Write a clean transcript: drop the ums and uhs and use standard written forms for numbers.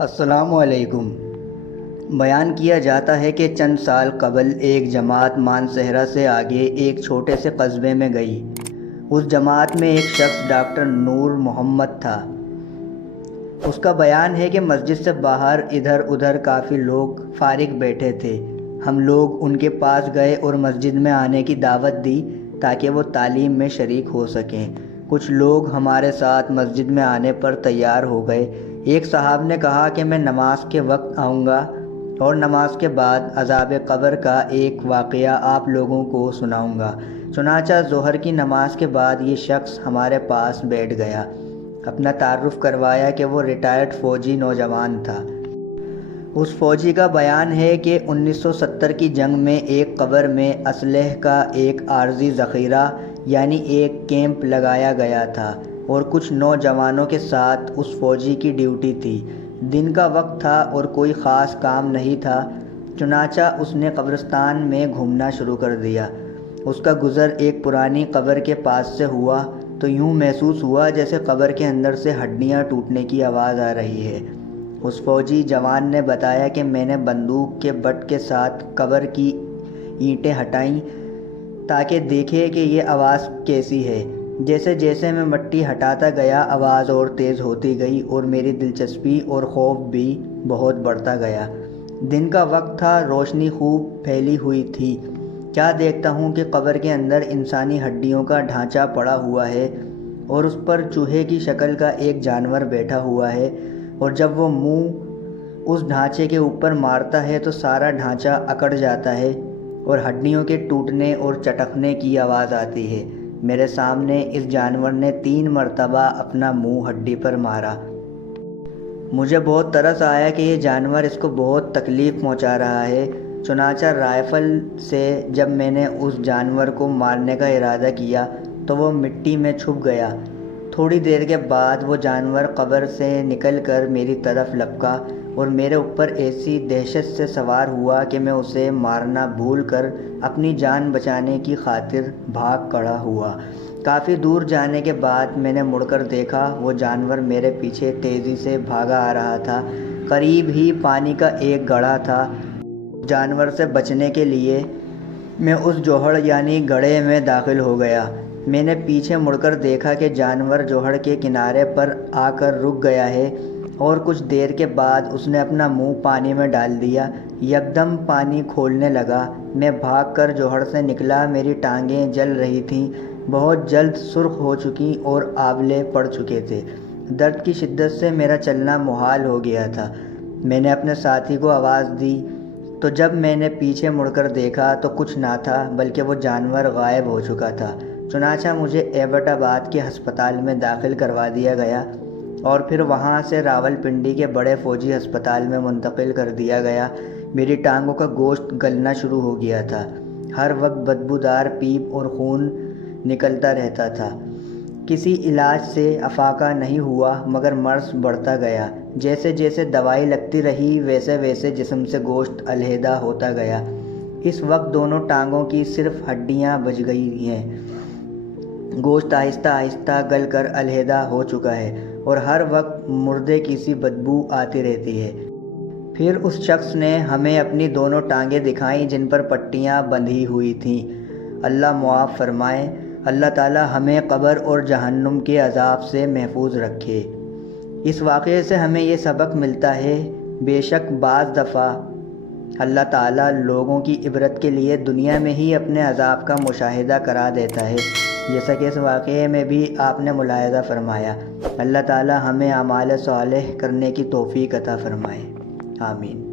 السلام علیکم۔ بیان کیا جاتا ہے کہ چند سال قبل ایک جماعت مانسہرہ سے آگے ایک چھوٹے سے قصبے میں گئی۔ اس جماعت میں ایک شخص ڈاکٹر نور محمد تھا۔ اس کا بیان ہے کہ مسجد سے باہر ادھر ادھر کافی لوگ فارغ بیٹھے تھے۔ ہم لوگ ان کے پاس گئے اور مسجد میں آنے کی دعوت دی تاکہ وہ تعلیم میں شریک ہو سکیں۔ کچھ لوگ ہمارے ساتھ مسجد میں آنے پر تیار ہو گئے۔ ایک صاحب نے کہا کہ میں نماز کے وقت آؤں گا اور نماز کے بعد عذاب قبر کا ایک واقعہ آپ لوگوں کو سناؤں گا۔ چنانچہ ظہر کی نماز کے بعد یہ شخص ہمارے پاس بیٹھ گیا۔ اپنا تعارف کروایا کہ وہ ریٹائرڈ فوجی نوجوان تھا۔ اس فوجی کا بیان ہے کہ 1970 کی جنگ میں ایک قبر میں اسلحے کا ایک عارضی ذخیرہ یعنی ایک کیمپ لگایا گیا تھا اور کچھ نوجوانوں کے ساتھ اس فوجی کی ڈیوٹی تھی۔ دن کا وقت تھا اور کوئی خاص کام نہیں تھا، چنانچہ اس نے قبرستان میں گھومنا شروع کر دیا۔ اس کا گزر ایک پرانی قبر کے پاس سے ہوا تو یوں محسوس ہوا جیسے قبر کے اندر سے ہڈیاں ٹوٹنے کی آواز آ رہی ہے۔ اس فوجی جوان نے بتایا کہ میں نے بندوق کے بٹ کے ساتھ قبر کی اینٹیں ہٹائیں تاکہ دیکھے کہ یہ آواز کیسی ہے۔ جیسے جیسے میں مٹی ہٹاتا گیا آواز اور تیز ہوتی گئی اور میری دلچسپی اور خوف بھی بہت بڑھتا گیا۔ دن کا وقت تھا، روشنی خوب پھیلی ہوئی تھی۔ کیا دیکھتا ہوں کہ قبر کے اندر انسانی ہڈیوں کا ڈھانچہ پڑا ہوا ہے اور اس پر چوہے کی شکل کا ایک جانور بیٹھا ہوا ہے، اور جب وہ منہ اس ڈھانچے کے اوپر مارتا ہے تو سارا ڈھانچہ اکڑ جاتا ہے اور ہڈیوں کے ٹوٹنے اور چٹکنے کی آواز آتی ہے۔ میرے سامنے اس جانور نے 3 مرتبہ اپنا منہ ہڈی پر مارا۔ مجھے بہت ترس آیا کہ یہ جانور اس کو بہت تکلیف پہنچا رہا ہے۔ چنانچہ رائفل سے جب میں نے اس جانور کو مارنے کا ارادہ کیا تو وہ مٹی میں چھپ گیا۔ تھوڑی دیر کے بعد وہ جانور قبر سے نکل کر میری طرف لپکا اور میرے اوپر ایسی دہشت سے سوار ہوا کہ میں اسے مارنا بھول کر اپنی جان بچانے کی خاطر بھاگ کھڑا ہوا۔ کافی دور جانے کے بعد میں نے مڑ کر دیکھا، وہ جانور میرے پیچھے تیزی سے بھاگا آ رہا تھا۔ قریب ہی پانی کا ایک گڑھا تھا۔ جانور سے بچنے کے لیے میں اس جوہڑ یعنی گڑھے میں داخل ہو گیا۔ میں نے پیچھے مڑ کر دیکھا کہ جانور جوہڑ کے کنارے پر آ کر رک گیا ہے اور کچھ دیر کے بعد اس نے اپنا منہ پانی میں ڈال دیا۔ یکدم پانی کھولنے لگا۔ میں بھاگ کر جوہڑ سے نکلا۔ میری ٹانگیں جل رہی تھیں، بہت جلد سرخ ہو چکی اور آبلے پڑ چکے تھے۔ درد کی شدت سے میرا چلنا محال ہو گیا تھا۔ میں نے اپنے ساتھی کو آواز دی تو جب میں نے پیچھے مڑ کر دیکھا تو کچھ نہ تھا بلکہ وہ جانور غائب ہو چکا تھا۔ چنانچہ مجھے ایبٹ آباد کے ہسپتال میں داخل کروا دیا گیا اور پھر وہاں سے راولپنڈی کے بڑے فوجی ہسپتال میں منتقل کر دیا گیا۔ میری ٹانگوں کا گوشت گلنا شروع ہو گیا تھا۔ ہر وقت بدبودار پیپ اور خون نکلتا رہتا تھا۔ کسی علاج سے افاقہ نہیں ہوا مگر مرض بڑھتا گیا۔ جیسے جیسے دوائی لگتی رہی ویسے ویسے جسم سے گوشت علیحدہ ہوتا گیا۔ اس وقت دونوں ٹانگوں کی صرف ہڈیاں بچ گئی ہیں۔ گوشت آہستہ آہستہ گل کر علیحدہ ہو چکا ہے اور ہر وقت مردے کی سی بدبو آتی رہتی ہے۔ پھر اس شخص نے ہمیں اپنی دونوں ٹانگیں دکھائیں جن پر پٹیاں بندھی ہوئی تھیں۔ اللہ معاف فرمائے۔ اللہ تعالی ہمیں قبر اور جہنم کے عذاب سے محفوظ رکھے۔ اس واقعے سے ہمیں یہ سبق ملتا ہے، بے شک بعض دفعہ اللہ تعالیٰ لوگوں کی عبرت کے لیے دنیا میں ہی اپنے عذاب کا مشاہدہ کرا دیتا ہے، جیسا کہ اس واقعے میں بھی آپ نے ملاحظہ فرمایا۔ اللہ تعالیٰ ہمیں اعمال صالح کرنے کی توفیق عطا فرمائے، آمین۔